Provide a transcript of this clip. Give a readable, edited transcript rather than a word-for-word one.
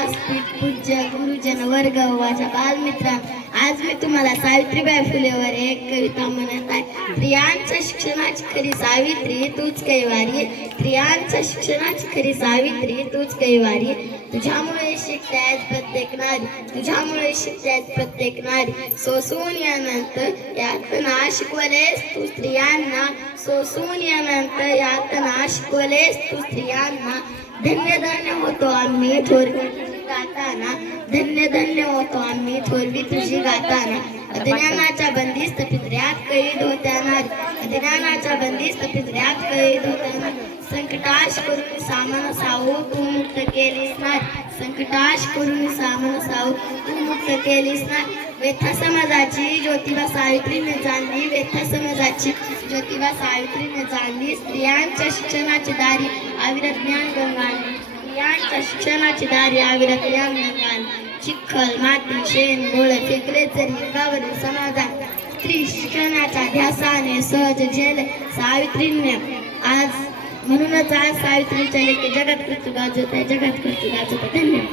व्यासपीठ पूज्य गुरुजन वर्ग माझ्या बालमित्रांनो, आज मी तुम्हाला सावित्रीबाई फुलेवर एक कविता म्हणत आहे. स्त्रियांच्या शिक्षणाची खरी सावित्री तूच कैवारी, स्त्रियांच्या शिक्षणाची खरी सावित्री तूच कैवारी. तुझ्यामुळे शिकतायत प्रत्येक नारी, तुझ्यामुळे शिकतायत प्रत्येक नारी. सोसून यानंतर यातना शिकवलेस तू स्त्रियांना, सोसून यानंतर यातना शिकवलेस तू स्त्रियांना. धन्य धन्य होतो आम्ही थोरवी तुझी गाताना, धन्य धन्य होतो आम्ही थोरवी तुझी गाताना. अज्ञानाच्या बंदिस्त पितऱ्यात कैद होत्या नारी, अज्ञानाच्या बंदिस्त पितऱ्यात कैद होत्या नारी. संकटाश करून सामन सावू तू मुक्त केलीस नारी, संकटाश करून सामन सावू तू मुक्त केलीस नारी. व्यथा समाजाची ज्योतिबा सावित्रीने जाणली, व्यथा समाजाची ज्योतिबा सावित्रीने जाणली. स्त्रियांच्या शिक्षणाची दारी अविरत ज्ञान गंगाने, स्त्रियांच्या शिक्षणाची दारी अविरत ज्ञान गंगाने. चिखल माती शेण गोळ फेकले जरी गावरील समाजात, स्त्री शिक्षणाच्या ध्यासाने सहज झेल सावित्रीने आज. म्हणूनच आज सावित्रीच्या लेखी जगात कृती गाजवत आहे, जगात कृती गाजवत आहे. धन्यवाद.